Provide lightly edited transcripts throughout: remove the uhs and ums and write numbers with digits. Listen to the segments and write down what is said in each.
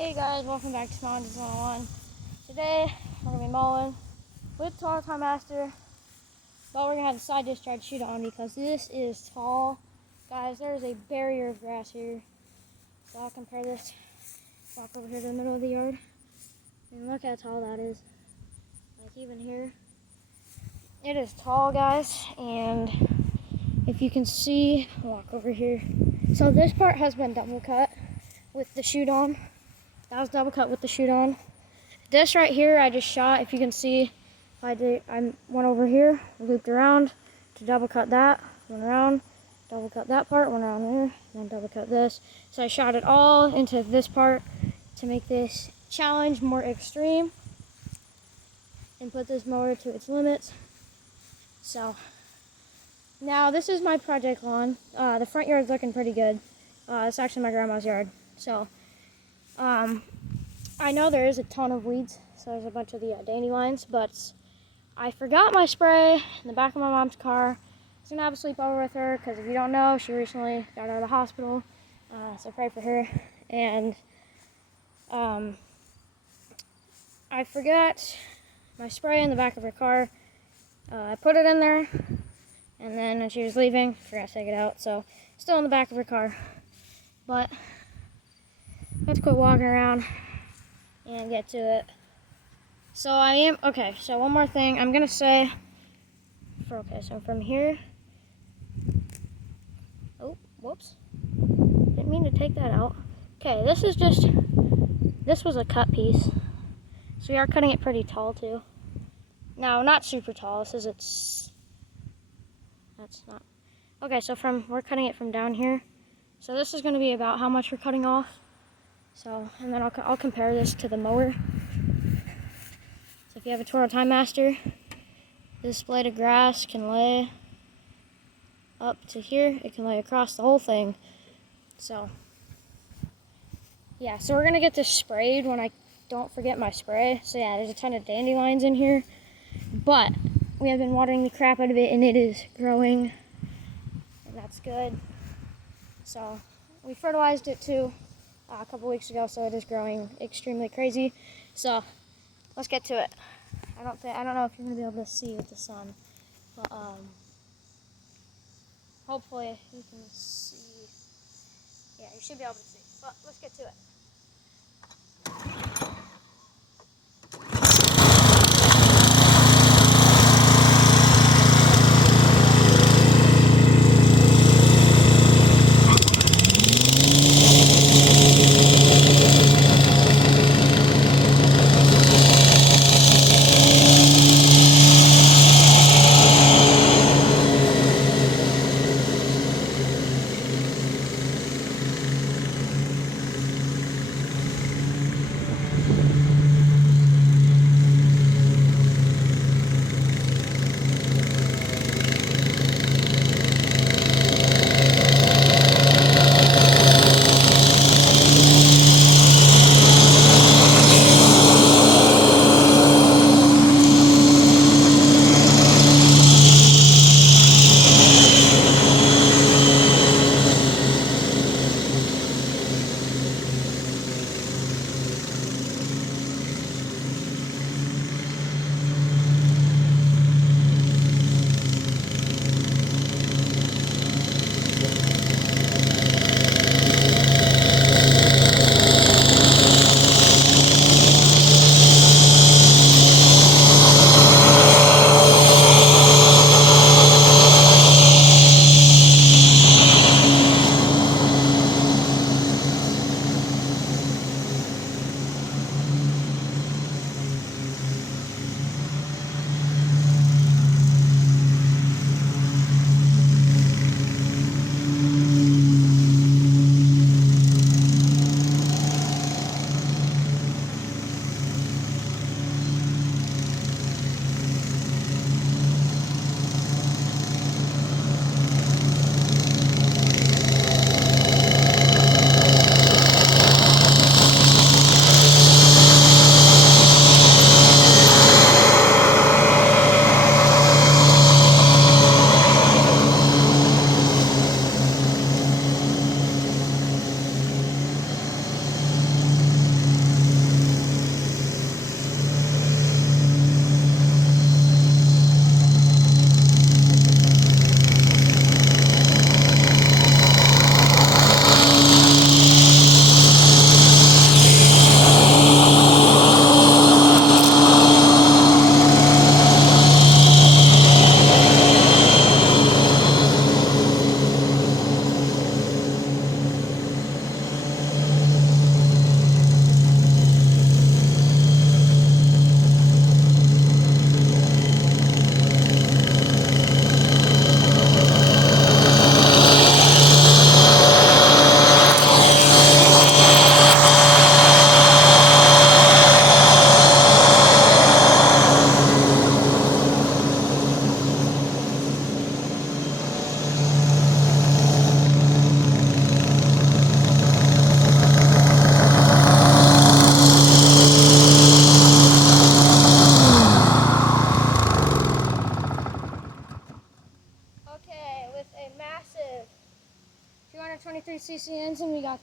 Hey guys, welcome back to Mowing 101. Today we're going to be mowing with Toro TimeMaster, but we're going to have the side discharge chute on because this is tall. Guys, there's a barrier of grass here. So I'll compare this, walk over here to the middle of the yard, and look how tall that is. Like even here. It is tall, guys, and if you can see, walk over here. So this part has been double cut with the chute on. That was double cut with the chute on. This right here, I just shot. If you can see, I went over here, looped around to double cut that, went around, double cut that part, went around there, and then double cut this. So I shot it all into this part to make this challenge more extreme and put this mower to its limits. So now this is my project lawn. The front yard's looking pretty good. It's actually my grandma's yard. So I know there is a ton of weeds, so there's a bunch of the dandelions, but I forgot my spray in the back of my mom's car. I was gonna have a sleepover with her because if you don't know, she recently got out of the hospital, so pray for her. And I forgot my spray in the back of her car. I put it in there, and then when she was leaving, forgot to take it out, so still in the back of her car. But let's quit walking around and get to it. So so one more thing I'm gonna say so from here, oh whoops, didn't mean to take that out. Okay, this was a cut piece, so we are cutting it pretty tall too. No, not super tall. That's not okay. So we're cutting it from down here, so this is going to be about how much we're cutting off. So, and then I'll compare this to the mower. So if you have a Toro TimeMaster, this blade of grass can lay up to here. It can lay across the whole thing. So, yeah, so we're going to get this sprayed when I don't forget my spray. So yeah, there's a ton of dandelions in here. But we have been watering the crap out of it, and it is growing. And that's good. So, we fertilized it too a couple weeks ago, so it is growing extremely crazy. So let's get to it. I don't know if you're gonna be able to see with the sun, but hopefully you can see. Yeah, you should be able to see. But let's get to it.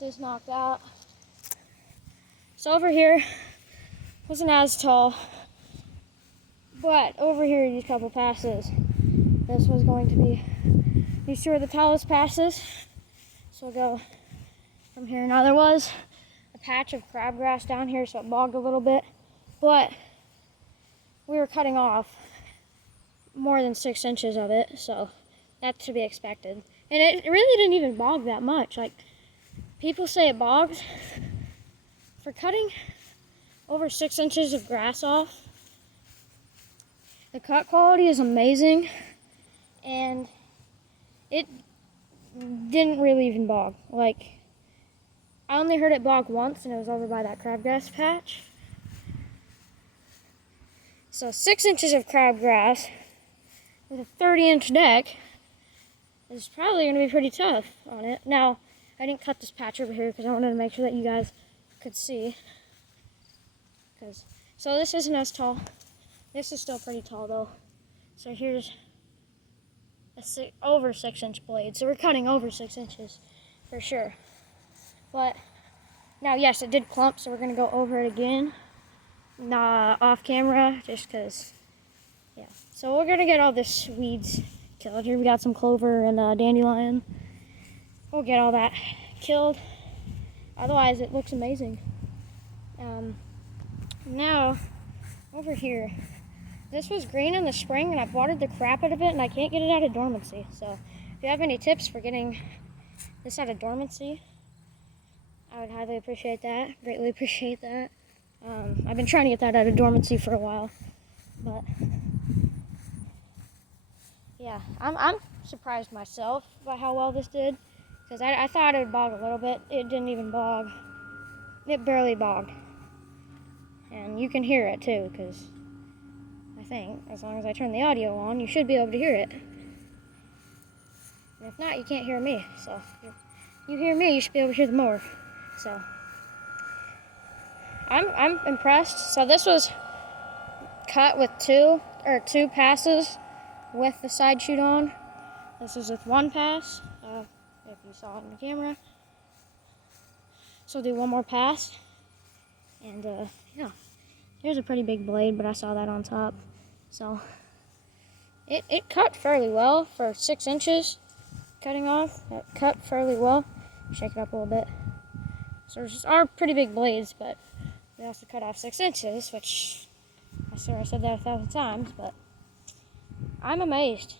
this knocked out. So over here wasn't as tall, but over here these couple passes, this was going to be, these two are the tallest passes. So we'll go from here. Now there was a patch of crabgrass down here, so it bogged a little bit, but we were cutting off more than 6 inches of it, so that's to be expected. And it really didn't even bog that much. Like, people say it bogs. For cutting over 6 inches of grass off, the cut quality is amazing, and it didn't really even bog. Like, I only heard it bog once, and it was over by that crabgrass patch. So 6 inches of crabgrass with a 30-inch deck is probably going to be pretty tough on it. Now, I didn't cut this patch over here because I wanted to make sure that you guys could see. So this isn't as tall. This is still pretty tall though. So here's a over 6-inch blade. So we're cutting over 6 inches for sure. But now, yes, it did clump, so we're going to go over it again. Off camera, just because, yeah. So we're going to get all this weeds killed. Here we got some clover and dandelion. We'll get all that killed. Otherwise, it looks amazing. Now, over here, this was green in the spring, and I've watered the crap out of it, and I can't get it out of dormancy. So if you have any tips for getting this out of dormancy, I would highly appreciate that, greatly appreciate that. I've been trying to get that out of dormancy for a while, but yeah, I'm surprised myself by how well this did, because I thought it would bog a little bit. It didn't even bog. It barely bogged, and you can hear it too, because I think as long as I turn the audio on, you should be able to hear it. And if not, you can't hear me. So if you hear me, you should be able to hear the mower. So I'm impressed. So this was cut with two passes with the side chute on. This is with one pass, if you saw it in the camera. So we'll do one more pass. And yeah, here's a pretty big blade, but I saw that on top. So it cut fairly well for 6 inches cutting off. It cut fairly well. Shake it up a little bit. So these are pretty big blades, but they also cut off 6 inches, which I swear I said that 1,000 times, but I'm amazed.